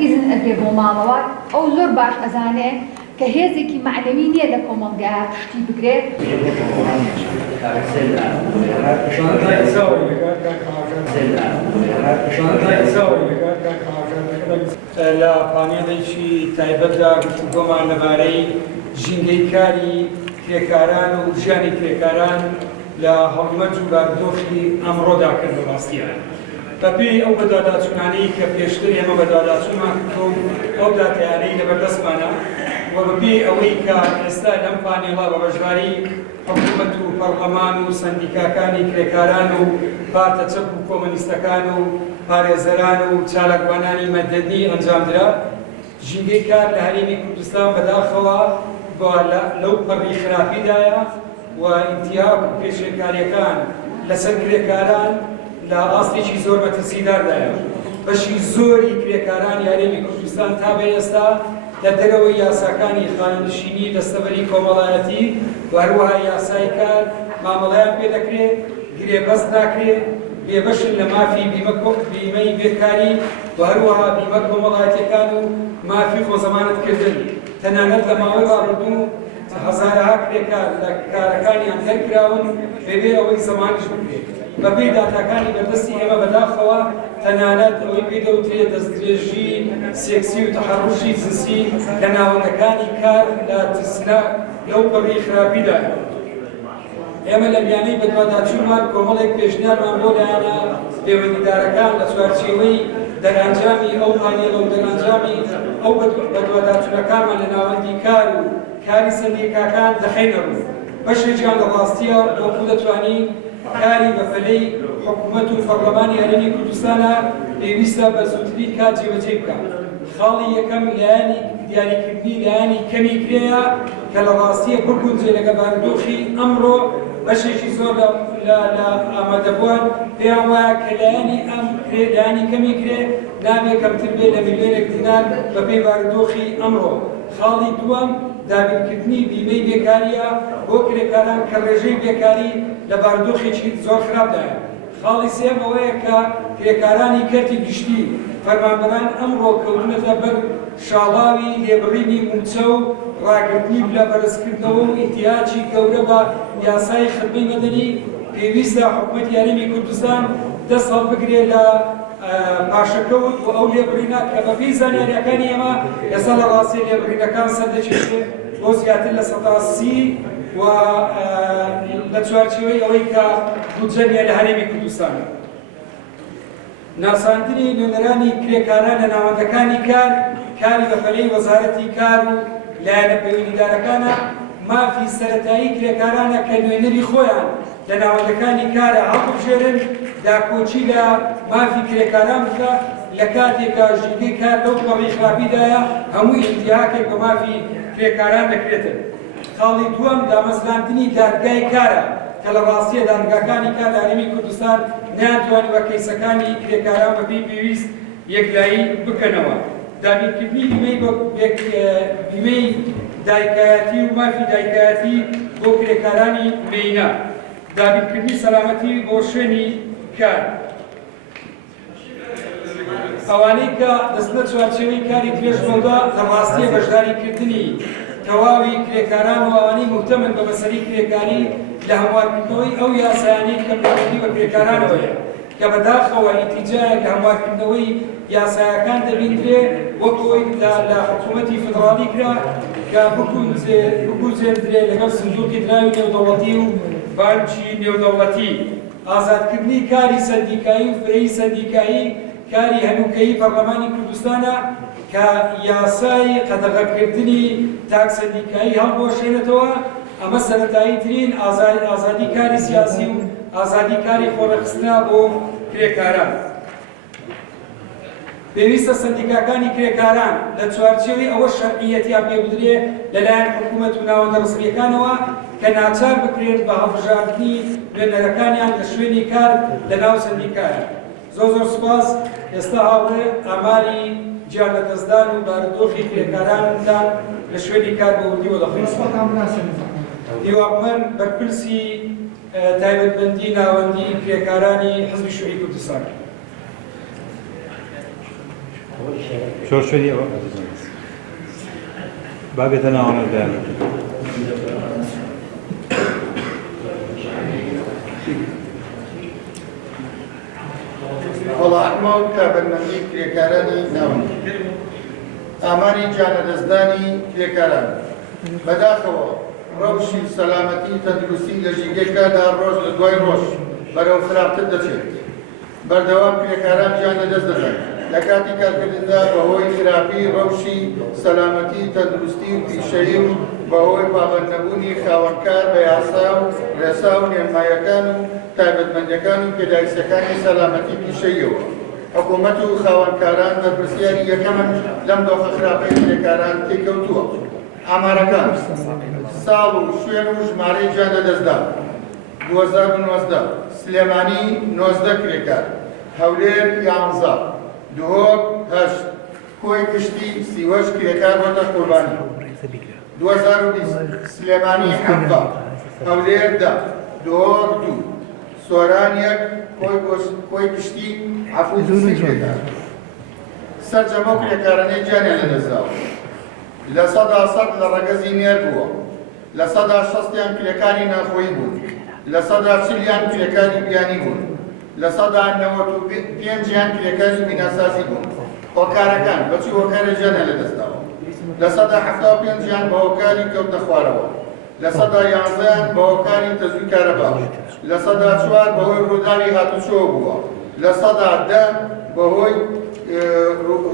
ئیزن ئەگرێ بۆ مامەوە ئەو زۆر باش ئەزانێ کە هێزێکی معنەوی نییە لە کۆمەڵگەیە پشتی بگرێت لە پانێڵێکی تایبەتدا گفتوگۆمان لەبارەی ژینگەی کاری کرێکاران و ژیانی کرێکاران لە هەڵمەت و بارودۆخی ئەمڕۆدا کرد بە ڕاستیان. بەپێی ئەو بەدواداچوونانەی کە پێشتر ئێمە بەدواداچوونمان کردوم ئەو داتیارەی لەبەردەستمانە و بەپێی ئەوەی کە ئێستا لەم پانێڵە بە بەشداری حکوومەت و پەرلەمان و سەندیکاکانی کرێکاران و پارتە چەپ و کۆمۆنیستەکان و پارێزەران و چالاکوانانی مەدەنی ئەنجامدرا ژینگەی کار لە هەرێمی کوردستان بەداخەوە لەو پەڕی خراپیدایە و ئینتیهاک و پێشێکاریەکان لەسەر کرێکاران لە ئاستێکی زۆر مەترسیداردایە. بەشی زۆری کرێکارانی هەرێمی کوردستان تا بە ئێستا لە دەرەوەی یاساکانی خانەنشینی دەستەبەری کۆمەڵایەتی و هەروەها یاسای کار مامەڵەیان پێدەکرێت گرێبەست ناکرێت بێبەشن لە مافی بیمەی بێکاری و هەروەها بیمە کۆمەڵایەتیەکان و مافی خۆزەمانەتکردن. تەنانەت لە ماوەی ڕابردوو هەزارەها کرێکار لە کارەکانیان دەرکراون بێبێ ئەوەی زەمانیش بکرێت. بەپێی داتاکانی بەردەستی ئێمە بەداخەوە تەنانەت ئەوەی پێدەوترێت دەستدرێژی سێکسی و تەحەڕوشی جنسی لە ناوەندەکانی کار لە ترسنا لەو پەڕی خراپیدایە. ئێمە لە بیانەی بەدواداچوونمان کۆمەڵێک پێشنیارمان بۆ لایەنە پەیوەندیدارەکان لە چوارچێوەی دەرانجامی ئەو پانێڵە و دەرانجامی ئەو بەدواداچوونەکانمان لە ناوەندی کار و کاری سەندیکاکان دەخەینە ڕوو. بەشێکیان لە ڕاستیە وەکو دەتوانین کاری بەفەلەی حکوومەت و پەرلەمانی هەرێمی کوردستانە پێویستە بە زووتری کات جێبەجێ بکات. خاڵی یەکەم لایەنی دیاریکردنی لایەنی کەمی کرێیە کە لە ڕاستیە بگونجێ لەگە بارودۆخی ئەمڕۆ بەشێکی زۆر لە ئامادەبووان پێیان وایە کە لایەنی کەمی کرێ نامێک کەمتر بێ لە ملیۆنێک دینار بەپێی بارودۆخی ئەمڕۆ. خاڵی دووەم دابینکردنی بیمەی بێکاریە بۆ کرێکاران کە ڕێژەی بێکاری لە بارودۆخێکی زۆر خراپدایە. خاڵی سێم ئەوەیە کە کرێکارانی کەرتی گشتی فەرمانبەران ئەمڕۆ کەوتونەتە بەر شاڵاوی لێبڕینی موچە و ڕاگرتنی لە بەرزکردنەوە و ئیتیاجی گەورە بە یاسای خدمەی مەدەنی پێویستە حکوومەتی هەرێمی کوردستان دەست هەڵبگرێت لە پاشەکەوت و ئەو لێبڕینە کە بەپێی زانیاریەکانی ئێمە ئێستا لە ڕاستی لێبڕینەکان سەردەچێت بۆ زیاتر لە 130 و لە چوارچێوەی ئەوەی کە بودجەیە لە هەرێمی کوردستانە. ناساندنی نوێنەرانی کرێکاران لە ناوەندەکانی کاری بەفەلەی وەزارەتی کار و لایەنە پەیوەندیدارەکانە مافی سەرەتایی کرێکارانە کە نوێنەری خۆیان لە ناوەندەکانی کارە هەڵبژێرن داکۆچی لە مافی کرێکاران بکە لە کاتێکە ژینگەی کار لەو پەڕی خراپیدایە هەموو ئینتیهاکێک بە مافی کرێکاران دەکرێتن. خاڵی دووەم دامەزراندنی دادگای کارە کە لە ڕاستیە دادگاکانی کار لە هەرێمی کوردستان ناتوانین بە کەیسەکانی کرێکاران بەپێی پێویست یەکلایی بکەنەوە. دابینکردنی بیمەی دایکایەتی و مافی دایکایەتی بۆ کرێکارانی مێینە. دابینکردنی سەلامەتی بۆ شوێنی کار. ئەوانەی کە دەستنە چوارچێوەی کاری درێژبەوەدا لە ڕاستیە بەشداریکردنی تەواوی کرێکاران و ئەوانەی موتەمەن بە بەسەری کرێکاری لە هەموارکردنەوەی ئەو یاسایانەی کە پێویستی بە کرێکارانەوەیە کە بەداخەوە ئیتیجایەک لە هەموارکردنەوەی یاسایەکان دەبینرێ وەکەوەی لە حکوومەتی فدراڵی کرا کە بکوزێنرێ لەگەڵ سندوقی دراوی نێودەوڵەتی و بانکی نێودەوڵەتی. ئازادکردنی کاری سەندیکایی و فرەی سەندیکایی کاری هەنووکەیی پەرلەمانی کوردستانە کە یاسای قەدەغەکردنی تاک سەندیکایی هەڵبۆشێنێتەوە. ئەمە سەرەتایی ترین ئازادی کاری سیاسی و ئازادی کاری خۆڕەخستنە بۆ کرێکاران. پێویستە سەندیکاکانی کرێکاران لە چوارچێوەی ئەوە شەرعیەتیان پێ بدرێ لەلایەن حکوومەت و ناوەندە ڕسمیەکانەوە کە ناچار بکرێت بە هەڵبژاردنی نوێنەرەکانیان لە شوێنی کار لە ناو سەندیکایە. زۆر سوپاس. ئێستا هاوڕێ ئاماری گیان لە دەستدان و بارودۆخی کرێکارانتان لە شوێنی کار بە وردیوە دەخۆین. دیواقمەن بەرپرسی تایبەتمەندی ناوەندی کرێکارانی حزبی شوێنی کوردستان. شۆرشوێنی ئەوە با بێتە ناوەڕێدایان وەڵاحمە و کابرمەندی کرێکارانی ناوەندی ئاماری جانەدەستدانی کرێکاران بەداخەوە ڕەوشی سەلامەتی تەندروستی لە ژینگەیکەدا ڕۆژ لە دوای ڕۆژ بەرەو خراپتر دەچێت بەردەوام کرێکاران جان لەدەست دەدەن لە کاتی کارکردندا بەهۆی خراپی ڕەوشی سەلامەتی تەندروستی و پیشەیی و بەهۆی پابەندنەبوونی خاوەنکار بە یاسا و ڕێسا و نێنمایەکان و تایبەتمەندیەکان و پێداویستەکانی سەلامەتی پیشەییەوە حکوومەت و خاوەنکاران بەرپرسیاری یەکەمن لەم دۆخە خراپەی کرێکاران تێکەوتووە ئامارەکان ساڵ و شوێن و ژمارەی جان لەدەستدان 2019 سلێمانی 19 کرێکار هەولێر 11 دهۆک 8 کۆی کشتی 38 کرێکار بۆتە قوربانی 2020 سلێمانی 7 هەولێر 10 دهۆک 2 سۆران 1 کۆی کشتی 7 کرێکار سەرجەمە و کرێکارانەی جانیان لەدەستداوە لە سەدا سەد لە ڕەگەزی نێر بووە لە سەدا 60یان کرێکاری ناخۆیی بوون لە سەدا 40یان کرێکاری بیانی بوون لە سەدا 95یان کرێکاری بیناسازی بوون هۆکارەکان بەچی هۆکارە جانیان لەدەستداوە لە سەدا 75یان بە هۆکاری کەوتە خوارەوە لە سەدا 11یان بە هۆکاری تەزوی کارەبا لە سەدا 4 بەهۆی ڕووداوی هاتوچۆ بووە لە سەدا 10 بەهۆی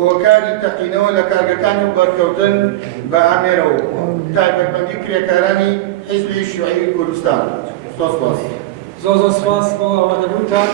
هۆکاری تەقینەوە لە کارگەکان و بەرکەوتن بە ئامێرەوە تایبەتمەندی کرێکارانی حیزبی شیوعی کوردستان. سپاس. زۆر سپاس بۆ ئامادەبوونتان.